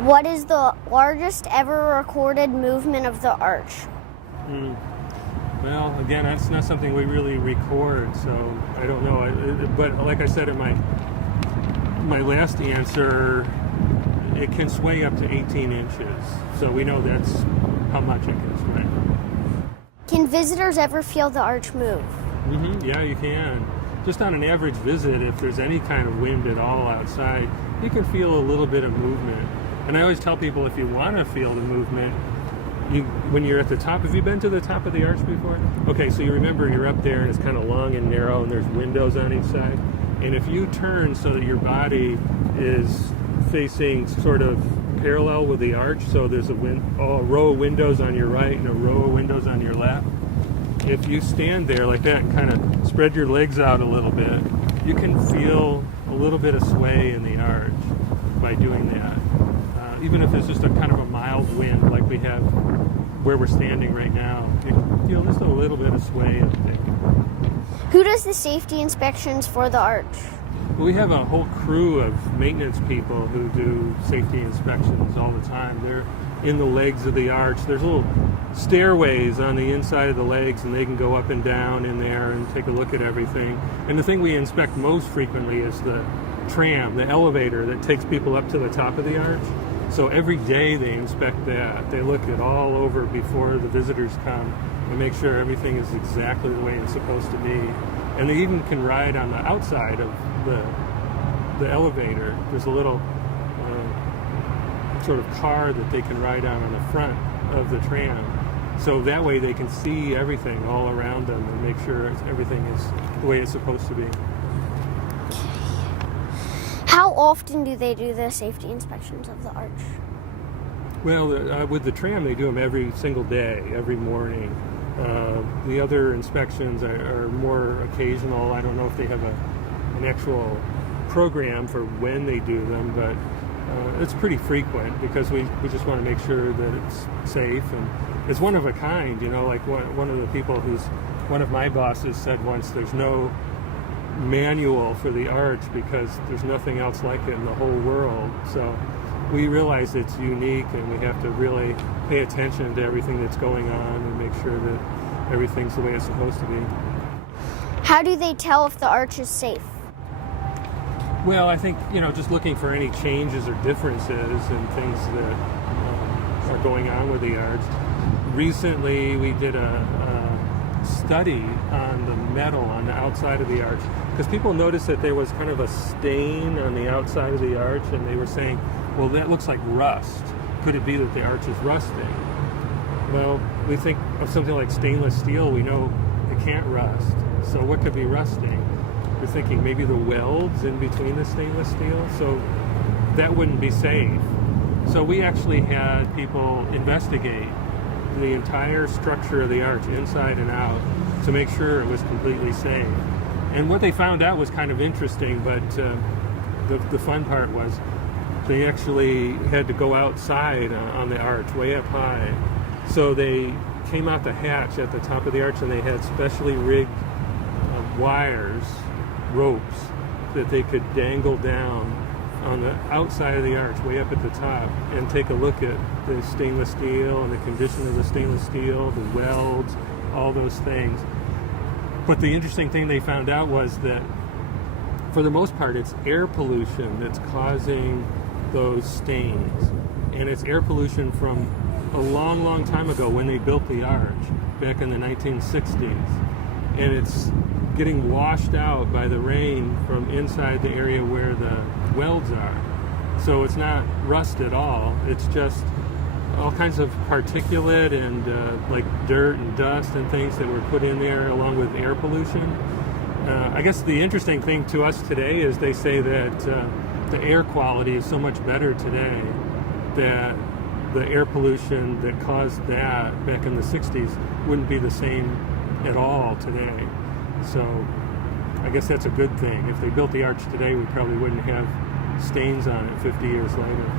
What is the largest ever recorded movement of the arch? Well, again, that's not something we really record, so I don't know. But like I said in my last answer, it can sway up to 18 inches. So we know that's how much it can sway. Can visitors ever feel the arch move? Yeah, you can. Just on an average visit, if there's any kind of wind at all outside, you can feel a little bit of movement. And I always tell people, if you want to feel the movement, when you're at the top, have you been to the top of the arch before? Okay, so you remember you're up there and it's kind of long and narrow and there's windows on each side. And if you turn so that your body is facing sort of parallel with the arch, so there's a row of windows on your right and a row of windows on your left, if you stand there like that and kind of spread your legs out a little bit, you can feel a little bit of sway in the arch by doing that. Even if it's just a kind of a mild wind like we have where we're standing right now, you can feel just a little bit of sway, I think. Who does the safety inspections for the arch? We have a whole crew of maintenance people who do safety inspections all the time. They're in the legs of the arch. There's little stairways on the inside of the legs, and they can go up and down in there and take a look at everything. And the thing we inspect most frequently is the tram, the elevator that takes people up to the top of the arch. So every day they inspect that. They look it all over before the visitors come and make sure everything is exactly the way it's supposed to be. And they even can ride on the outside of the elevator. There's a little sort of car that they can ride on the front of the tram. So that way they can see everything all around them and make sure everything is the way it's supposed to be. How often do they do the safety inspections of the arch? Well, with the tram, they do them every single day, every morning. The other inspections are more occasional. I don't know if they have an actual program for when they do them, but it's pretty frequent because we just want to make sure that it's safe and it's one of a kind. You know, like one of the people one of my bosses said once, there's no manual for the arch because there's nothing else like it in the whole world. So we realize it's unique and we have to really pay attention to everything that's going on and make sure that everything's the way it's supposed to be. How do they tell if the arch is safe? Well, I think, just looking for any changes or differences and things that are going on with the arch. Recently, we did a study on the metal on the outside of the arch because people noticed that there was kind of a stain on the outside of the arch, and they were saying, well, that looks like rust. Could it be that the arch is rusting? Well, we think of something like stainless steel. We know it can't rust. So what could be rusting? We're thinking maybe the welds in between the stainless steel. So that wouldn't be safe. So we actually had people investigate the entire structure of the arch inside and out to make sure it was completely safe. And what they found out was kind of interesting, but the fun part was they actually had to go outside on the arch way up high. So they came out the hatch at the top of the arch and they had specially rigged wires, ropes, that they could dangle down on the outside of the arch, way up at the top, and take a look at the stainless steel and the condition of the stainless steel, the welds, all those things. But the interesting thing they found out was that, for the most part, it's air pollution that's causing those stains. And it's air pollution from a long, long time ago when they built the arch, back in the 1960s. And it's getting washed out by the rain from inside the area where the welds are. So it's not rust at all. It's just all kinds of particulate and like dirt and dust and things that were put in there along with air pollution. I guess the interesting thing to us today is they say that the air quality is so much better today that the air pollution that caused that back in the 60s wouldn't be the same at all today. So I guess that's a good thing. If they built the arch today, we probably wouldn't have stains on it 50 years later.